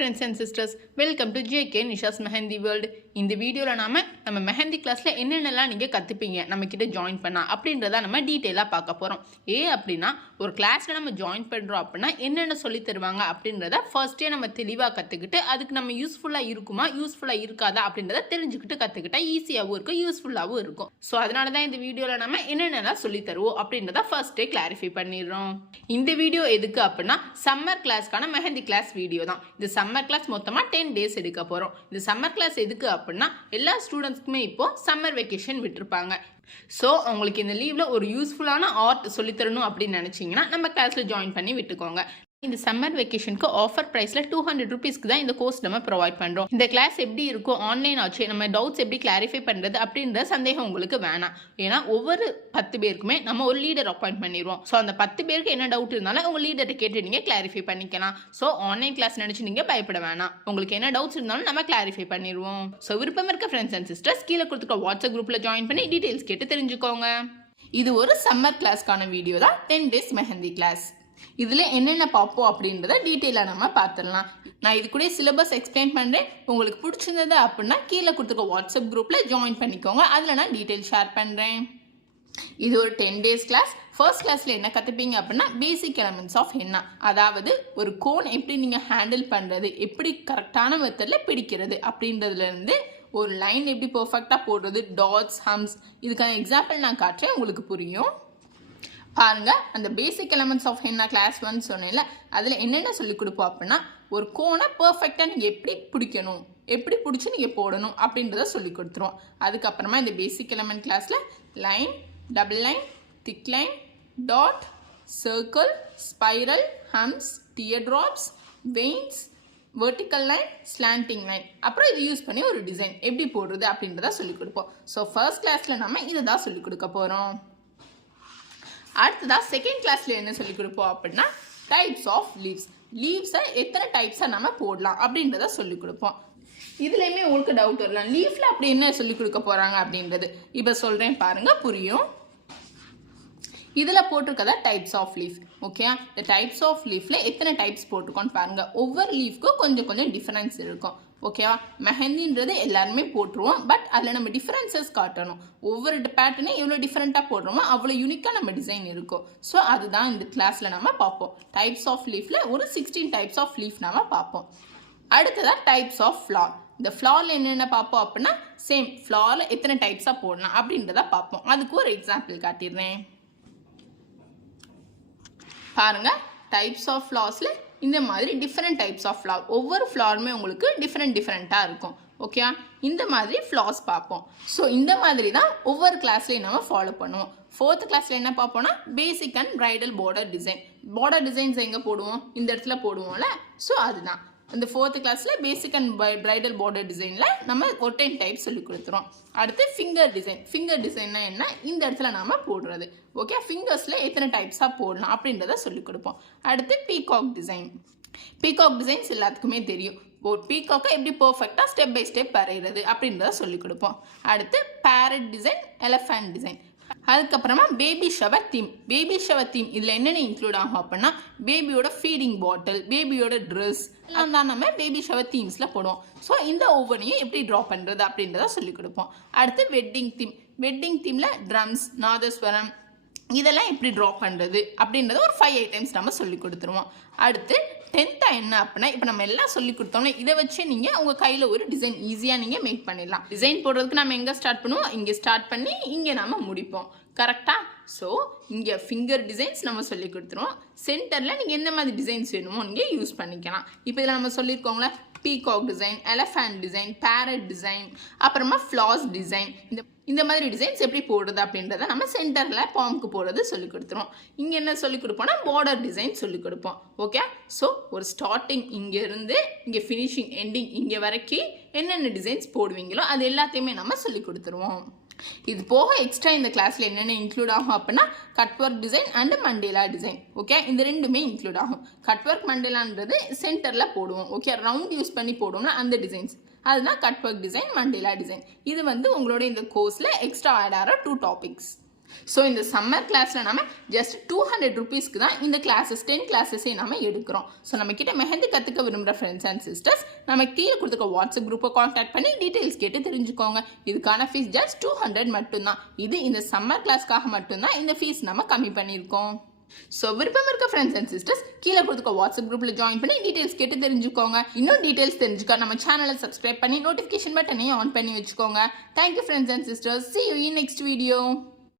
friends and sisters, welcome to JK Nisha's Mehendi World. இந்த வீடியோல நம்ம மெஹந்தி கிளாஸ்ல என்னென்னலாம் நீங்க கத்துப்பீங்க நம்ம கிட்ட ஜாயின் பண்ணா அப்படின்றத நம்ம டீடைலா பார்க்க போறோம். அப்படினா ஒரு கிளாஸ்ல நம்ம ஜாயின் பண்றோம் அப்படினா என்னென்ன சொல்லி தருவாங்க அப்படின்றத ஃபர்ஸ்டே நம்ம தெளிவா கத்துக்கிட்டு அதுக்கு நம்ம யூஸ்ஃபுல்லா இருக்குமா யூஸ்ஃபுல்லா இருக்காதா அப்படின்றத தெரிஞ்சுக்கிட்டு கத்துக்கிட்டா ஈஸியாவும் இருக்கும் யூஸ்ஃபுல்லாவும் இருக்கும். ஸோ அதனால தான் இந்த வீடியோல நம்ம என்னென்னலாம் சொல்லி தருவோம் அப்படின்றத ஃபர்ஸ்டே கிளாரிஃபை பண்ணிடுறோம். இந்த வீடியோ எதுக்கு அப்படின்னா சம்மர் கிளாஸ்க்கான மெஹந்தி கிளாஸ் வீடியோ தான். இந்த சம்மர் கிளாஸ் மொத்தமா 10 days எடுக்க போறோம். இந்த சம்மர் கிளாஸ் எதுக்கு அப்படின்னா எல்லா ஸ்டூடெண்ட்ஸ்க்குமே இப்போ சம்மர் வெக்கேஷன் விட்டுருப்பாங்க. ஸோ உங்களுக்கு இந்த லீவ்ல ஒரு யூஸ்ஃபுல்லான ஆர்ட் சொல்லித்தரணும் அப்படின்னு நினைச்சீங்கன்னா நம்ம கிளாஸ்ல ஜாயின் பண்ணி விட்டுக்கோங்க. இந்த சம்மர் வெக்கேஷனுக்கு ஆஃபர் ப்ரைஸில் 200 rupeesக்கு தான் இந்த கோர்ஸ் நம்ம ப்ரொவைட் பண்ணுறோம். இந்த கிளாஸ் எப்படி இருக்கும், ஆன்லைன் ஆச்சு, நம்ம டவுட்ஸ் எப்படி கிளாரிஃபை பண்ணுறது அப்படின்ற சந்தேகம் உங்களுக்கு வேணாம். ஏன்னா ஒவ்வொரு 10 பேருக்குமே நம்ம ஒரு லீடர் அப்பாயிண்ட் பண்ணிடுவோம். ஸோ அந்த 10 பேருக்கு என்ன டவுட் இருந்தாலும் உங்கள் லீடர்கிட்ட கேட்டு நீங்கள் கிளாரிஃபை பண்ணிக்கலாம். ஸோ ஆன்லைன் கிளாஸ் நினச்சி நீங்கள் பயப்பட வேணாம். உங்களுக்கு என்ன டவுட்ஸ் இருந்தாலும் நம்ம கிளாரிஃபை பண்ணிடுவோம். ஸோ விருப்பம் இருக்க ஃப்ரெண்ட்ஸ் அண்ட் சிஸ்டர்ஸ் கீழே கொடுத்துருக்க வாட்ஸ்அப் குரூப்பில் ஜாயின் பண்ணி டீட்டெயில்ஸ் கேட்டு தெரிஞ்சுக்கோங்க. இது ஒரு சம்மர் கிளாஸ்க்கான வீடியோ தான், 10 days மெஹந்தி கிளாஸ். இதில் என்னென்ன பார்ப்போம் அப்படின்றத டீட்டெயிலாக நம்ம பார்த்துடலாம். நான் இது கூட சிலபஸ் எக்ஸ்பிளைன் பண்ணுறேன். உங்களுக்கு பிடிச்சிருந்தது அப்படின்னா கீழே கொடுத்துருக்க வாட்ஸ்அப் குரூப்பில் ஜாயின் பண்ணிக்கோங்க. அதில் நான் டீட்டெயில் ஷேர் பண்ணுறேன். இது ஒரு 10 days கிளாஸ். ஃபர்ஸ்ட் கிளாஸில் என்ன கற்றுப்பீங்க அப்படின்னா பேசிக் எலமெண்ட்ஸ் ஆஃப் ஹென்னா, அதாவது ஒரு கோன் எப்படி நீங்கள் ஹேண்டில் பண்ணுறது, எப்படி கரெக்டான மெத்தடில் பிடிக்கிறது அப்படின்றதுலேருந்து ஒரு லைன் எப்படி பர்ஃபெக்டாக போடுறது, டாட்ஸ், ஹம்ஸ், இதுக்கான எக்ஸாம்பிள் நான் காட்டுறேன், உங்களுக்கு புரியும். பாருங்க, அந்த basic elements of henna class 1 சொன்னேன்ல, அதில் என்னென்ன சொல்லி கொடுப்போம் அப்படின்னா ஒரு கோனை பர்ஃபெக்டாக நீங்கள் எப்படி பிடிக்கணும், எப்படி பிடிச்சி நீங்கள் போடணும் அப்படின்றத சொல்லி கொடுத்துருவோம். அதுக்கப்புறமா இந்த பேசிக் எலமெண்ட் கிளாஸில் line, double line, thick line, dot, circle, spiral, hums, tear drops, veins, vertical line, slanting line, அப்புறம் இது யூஸ் பண்ணி ஒரு டிசைன் எப்படி போடுறது அப்படின்றத சொல்லிக் கொடுப்போம். ஸோ ஃபர்ஸ்ட் கிளாஸில் நம்ம இதை தான் சொல்லிக் கொடுக்க போகிறோம். அடுத்ததாக செகண்ட் கிளாஸில் என்ன சொல்லிக் கொடுப்போம் அப்படின்னா டைப்ஸ் ஆஃப் லீவ்ஸ். லீவ்ஸை எத்தனை டைப்ஸாக நம்ம போடலாம் அப்படின்றத சொல்லிக் கொடுப்போம். இதுலேயுமே உங்களுக்கு டவுட் வரலாம், லீஃபில் அப்படி என்ன சொல்லிக் கொடுக்க போகிறாங்க அப்படின்றது. இப்போ சொல்கிறேன் பாருங்க, புரியும். இதில் போட்டிருக்கதா டைப்ஸ் ஆஃப் லீஃப். ஓகே, இந்த டைப்ஸ் ஆஃப் லீஃபில் எத்தனை டைப்ஸ் போட்டிருக்கோன்னு பாருங்கள். ஒவ்வொரு லீஃப்க்கும் கொஞ்சம் டிஃப்ரென்ஸ் இருக்கும். ஓகேவா, மெஹந்தின்றது எல்லாருமே போட்டுருவோம், பட் அதில் நம்ம டிஃப்ரென்சஸ் காட்டணும். ஒவ்வொரு பேட்டர்னே எவ்வளோ டிஃப்ரெண்ட்டாக போடுறோமோ அவ்வளோ யூனிக்காக நம்ம டிசைன் இருக்கும். ஸோ அதுதான் இந்த கிளாஸில் நம்ம பார்ப்போம். டைப்ஸ் ஆஃப் லீஃபில் ஒரு 16 டைப்ஸ் ஆஃப் லீஃப் நம்ம பார்ப்போம். அடுத்ததாக டைப்ஸ் ஆஃப் ஃப்ளார். இந்த ஃப்ளாரில் என்னென்ன பார்ப்போம் அப்படின்னா சேம் ஃப்ளாரில் எத்தனை டைப்ஸாக போடலாம் அப்படின்றத பார்ப்போம். அதுக்கு ஒரு எக்ஸாம்பிள் காட்டிடுறேன் பாருங்க. டைப்ஸ் ஆஃப் ஃப்ளார்ஸில் இந்த மாதிரி டிஃப்ரெண்ட் டைப்ஸ் ஆஃப் ஃப்ளார், ஒவ்வொரு ஃப்ளாருமே உங்களுக்கு டிஃப்ரெண்ட்டாக இருக்கும். ஓகே, இந்த மாதிரி ஃப்ளார்ஸ் பார்ப்போம். ஸோ இந்த மாதிரி தான் ஒவ்வொரு கிளாஸ்லையும் நம்ம ஃபாலோ பண்ணுவோம். 4th கிளாஸில் என்ன பார்ப்போம்னா basic and bridal border design. Border designs எங்கே போடுவோம், இந்த இடத்துல போடுவோம்ல. ஸோ அதுதான் இந்த 4th கிளாஸில் பேசிக் அண்ட் பிரைடல் பார்டர் டிசைனில் நம்ம ஒரு 10 டைப்ஸ் சொல்லி கொடுத்துருவோம். அடுத்து ஃபிங்கர் டிசைன். ஃபிங்கர் டிசைன்னா என்ன, இந்த இடத்துல நம்ம போடுறது. ஓகே, ஃபிங்கர்ஸில் எத்தனை டைப்ஸாக போடலாம் அப்படின்றத சொல்லிக் கொடுப்போம். அடுத்து பீகாக் டிசைன். பீகாக் டிசைன்ஸ் எல்லாத்துக்குமே தெரியும். ஒரு பீகாக்கை எப்படி பர்ஃபெக்டாக ஸ்டெப் பை ஸ்டெப் வரைகிறது அப்படின்றத சொல்லிக் கொடுப்போம். அடுத்து பேரட் டிசைன், எலஃபண்ட் டிசைன். அதுக்கப்புறமா baby shower theme. Baby shower theme இதில் என்னென்ன இன்க்ளூட் ஆகும் அப்படின்னா பேபியோட ஃபீடிங் பாட்டில், பேபியோட ட்ரெஸ் எல்லாம் தான் நம்ம பேபி ஷவர் தீம்ஸில் போடுவோம். ஸோ இந்த ஒவ்வொன்றையும் எப்படி ட்ரா பண்ணுறது அப்படின்றத சொல்லிக் கொடுப்போம். அடுத்து வெட்டிங் தீம். வெட்டிங் தீமில் ட்ரம்ஸ், நாதஸ்வரம் இதெல்லாம் எப்படி ட்ரா பண்ணுறது அப்படின்றத ஒரு 5 items நம்ம சொல்லி கொடுத்துருவோம். அடுத்து 10th என்ன அப்படின்னா இப்போ நம்ம எல்லாம் சொல்லி கொடுத்தோம்னா இதை வச்சு நீங்கள் உங்கள் கையில் ஒரு டிசைன் ஈஸியாக நீங்கள் மேக் பண்ணிடலாம். டிசைன் போடுறதுக்கு நம்ம எங்கே ஸ்டார்ட் பண்ணுவோம், இங்கே ஸ்டார்ட் பண்ணி இங்கே நம்ம முடிப்போம். கரெக்டாக? ஸோ இங்கே ஃபிங்கர் டிசைன்ஸ் நம்ம சொல்லி கொடுத்துருவோம். சென்டரில் நீங்கள் எந்த மாதிரி டிசைன்ஸ் வேணுமோ நீங்கள் யூஸ் பண்ணிக்கலாம். இப்போ இதில் நம்ம சொல்லியிருக்கோங்களே peacock design, elephant design, parrot design, அப்புறமா ஃப்ளார்ஸ் டிசைன். இந்த மாதிரி டிசைன்ஸ் எப்படி போடுறது அப்படின்றத நம்ம சென்டரில் பாம்க்கு போடுறது சொல்லிக் கொடுத்துருவோம். இங்கே என்ன சொல்லிக் கொடுப்போம்னா பார்டர் டிசைன் சொல்லிக் கொடுப்போம். ஓகே, ஸோ ஒரு ஸ்டார்டிங் இங்கேருந்து இங்கே ஃபினிஷிங் எண்டிங் இங்கே வரைக்கும் என்னென்ன டிசைன்ஸ் போடுவீங்களோ அது எல்லாத்தையுமே நம்ம சொல்லிக் கொடுத்துருவோம். இது போக எக்ஸ்ட்ரா இந்த கிளாஸில் என்னென்ன இன்க்ளூட் ஆகும் அப்படின்னா cut work design and Mandela design. Okay, இந்த ரெண்டுமே இன்க்ளூட் ஆகும். கட் ஒர்க் மண்டேலான்றது சென்டரில் போடுவோம். ஓகே, ரவுண்ட் யூஸ் பண்ணி போடுவோம்னா அந்த டிசைன்ஸ் அதுதான் cut work design, Mandela design. இது உங்களோட இந்த கோர்ஸில் எக்ஸ்ட்ரா ஆட் ஆகிற 2 topics. ஸோ இந்த சம்மர் கிளாஸில் நம்ம ஜஸ்ட் 200 ருபீஸ்க்கு தான் இந்த கிளாஸஸ் 10 கிளாஸஸே நம்ம எடுக்கிறோம். ஸோ நம்ம கிட்ட மெஹந்தி கற்றுக்க விரும்புகிற ஃப்ரெண்ட்ஸ் அண்ட் சிஸ்டர்ஸ் நம்ம கீழே கொடுத்துருக்க வாட்ஸ்அப் குரூப்பை காண்டாக்ட் பண்ணி டீட்டெயில்ஸ் கேட்டு தெரிஞ்சுக்கோங்க. இதுக்கான ஃபீஸ் ஜஸ்ட் 200 மட்டும்தான். இது இந்த சம்மர் கிளாஸ்க்காக மட்டும்தான் இந்த ஃபீஸ் நம்ம கம்மி பண்ணியிருக்கோம். ஸோ விருப்பம் இருக்க ஃப்ரெண்ட்ஸ் அண்ட் சிஸ்டர்ஸ் கீழே கொடுத்துக்க வாட்ஸ்அப் குரூப்பில் ஜாயின் பண்ணி டீட்டெயில்ஸ் கேட்டு தெரிஞ்சுக்கோங்க. இன்னும் டீட்டெயில்ஸ் தெரிஞ்சுக்க நம்ம சேனலை சப்ஸ்கிரைப் பண்ணி நோட்டிஃபிகேஷன் பட்டனையும் ஆன் பண்ணி வச்சுக்கோங்க. Thank you friends and sisters. See you in next video.